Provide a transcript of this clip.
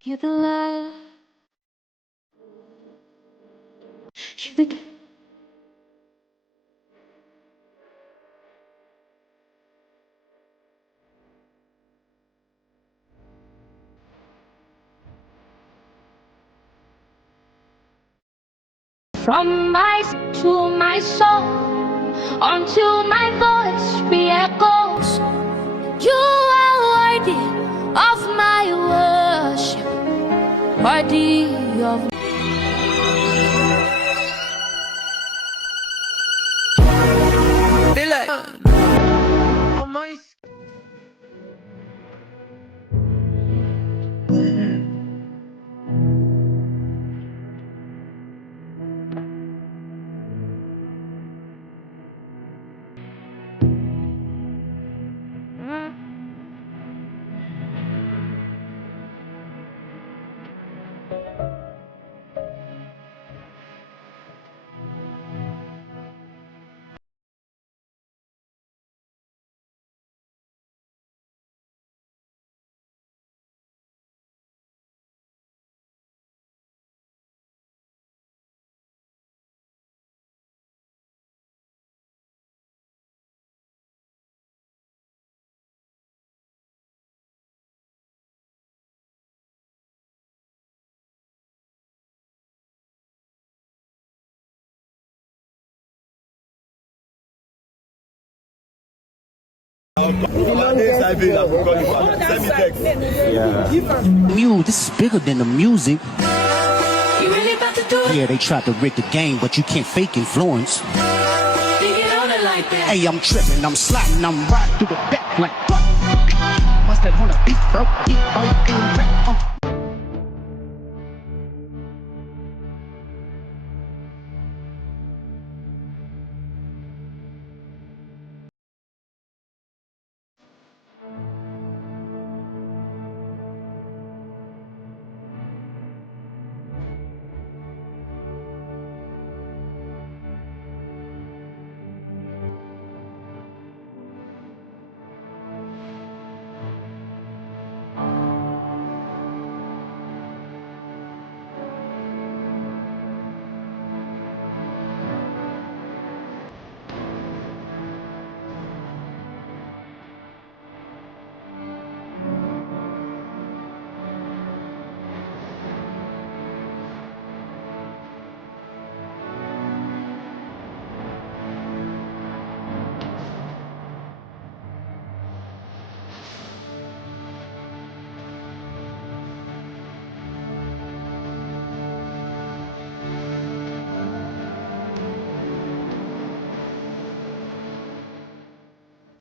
You're the love. You're the from my to my soul, until my voice re-echoes. You are worthy of my worship, worthy of. Feel like on my This is bigger than the music. you really about to do it? Yeah, they tried to rig the game, but you can't fake influence. Think it on it like that. Hey, I'm tripping, I'm sliding, I'm riding through the back like fuck. Must have on a beat, bro.